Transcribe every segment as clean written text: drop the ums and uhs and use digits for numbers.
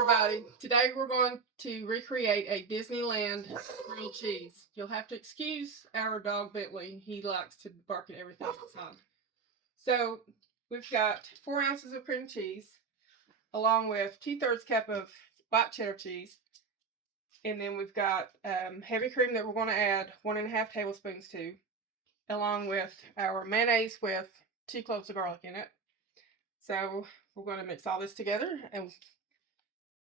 everybody. Today we're going to recreate a Disneyland grilled cheese. You'll have to excuse our dog Bentley. He likes to bark at everything outside. So we've got 4 ounces of cream cheese, along with 2/3 cup of white cheddar cheese. And then we've got heavy cream that we're going to add 1.5 tablespoons to, along with our mayonnaise with 2 cloves of garlic in it. So we're going to mix all this together, and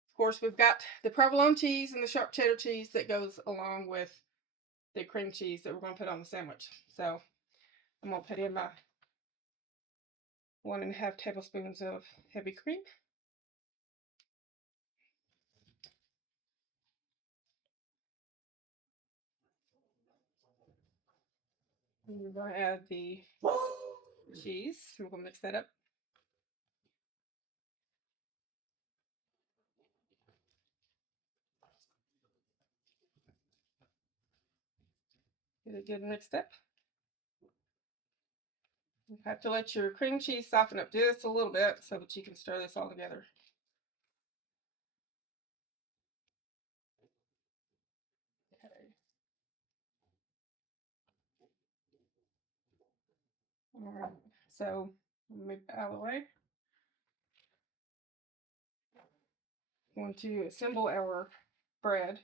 of course we've got the provolone cheese and the sharp cheddar cheese that goes along with the cream cheese that we're going to put on the sandwich. So I'm going to put in my 1.5 tablespoons of heavy cream. And we're going to add the cheese. We're going to mix that up. Get it good mixed up. You have to let your cream cheese soften up just a little bit so that you can stir this all together. Okay. All right. So move it out of the way. Going to assemble our bread.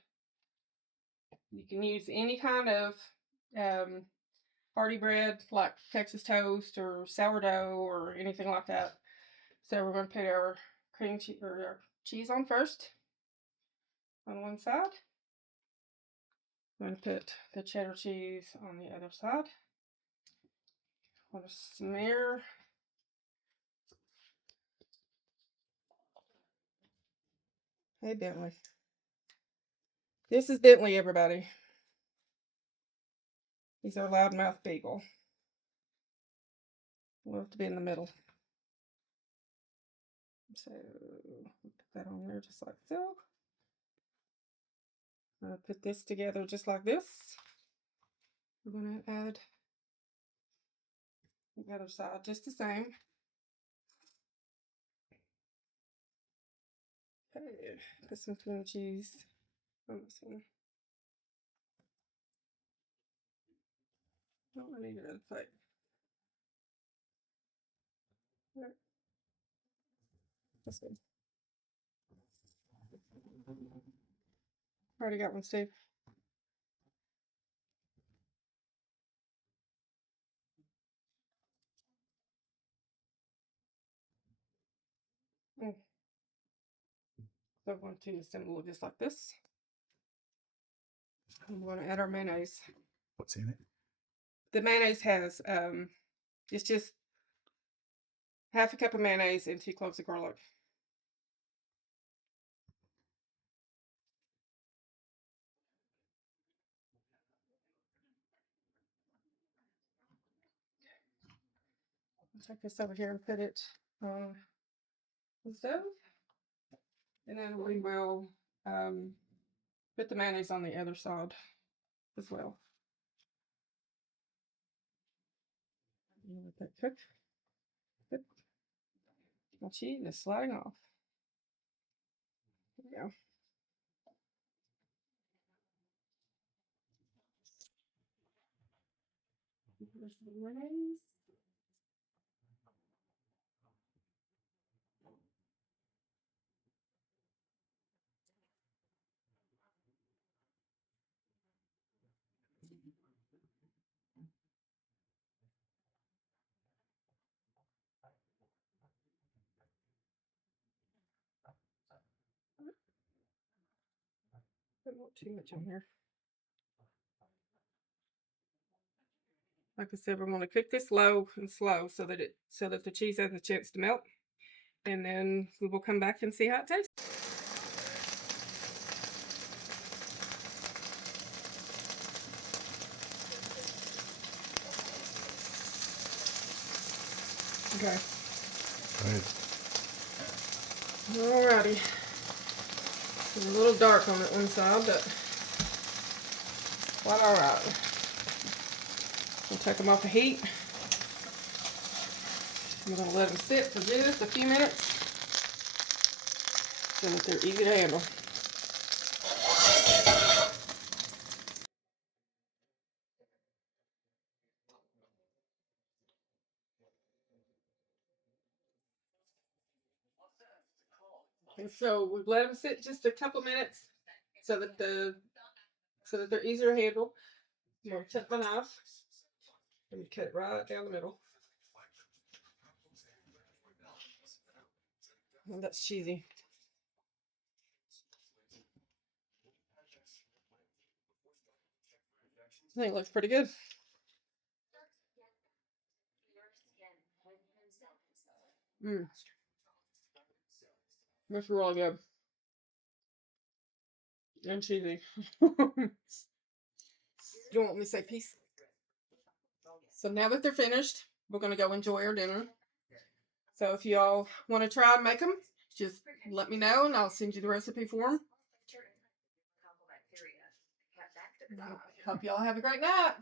You can use any kind of party bread like Texas toast or sourdough or anything like that. So we're going to put our cream cheese or our cheese on first on one side. I'm going to put the cheddar cheese on the other side. I'm going to smear. Hey Bentley. This is Bentley, everybody. He's our loudmouth beagle. We'll have to be in the middle. So put that on there just like so. I'm going to put this together just like this. We're going to add the other side just the same. Okay, put some cream cheese on this one. Oh, I need another plate. Right. This one. Already got one, Steve. So I'm going to assemble it just like this. I'm going to add our mayonnaise. What's in it? The mayonnaise has, it's just 1/2 cup of mayonnaise and 2 cloves of garlic. I'll take this over here and put it on the stove. And then we will put the mayonnaise on the other side as well. Let that cook. Good. My cheese is sliding off. There we go. There's the mayonnaise. Don't want too much on here. Like I said, we're going to cook this low and slow so that the cheese has a chance to melt, and then we will come back and see how it tastes. Okay. Alrighty. It's a little dark on that one side, but quite alright. We'll take them off the heat. I'm going to let them sit for just a few minutes so that they're easy to handle. And so we let them sit just a couple minutes so that they're easier to handle. I'm gonna take my knife and cut it right down the middle. And that's cheesy. I think it looks pretty good. Mmm. That's really good. And cheesy. You want me to say peace? So now that they're finished, we're going to go enjoy our dinner. So if y'all want to try and make them, just let me know and I'll send you the recipe for them. Hope y'all have a great night.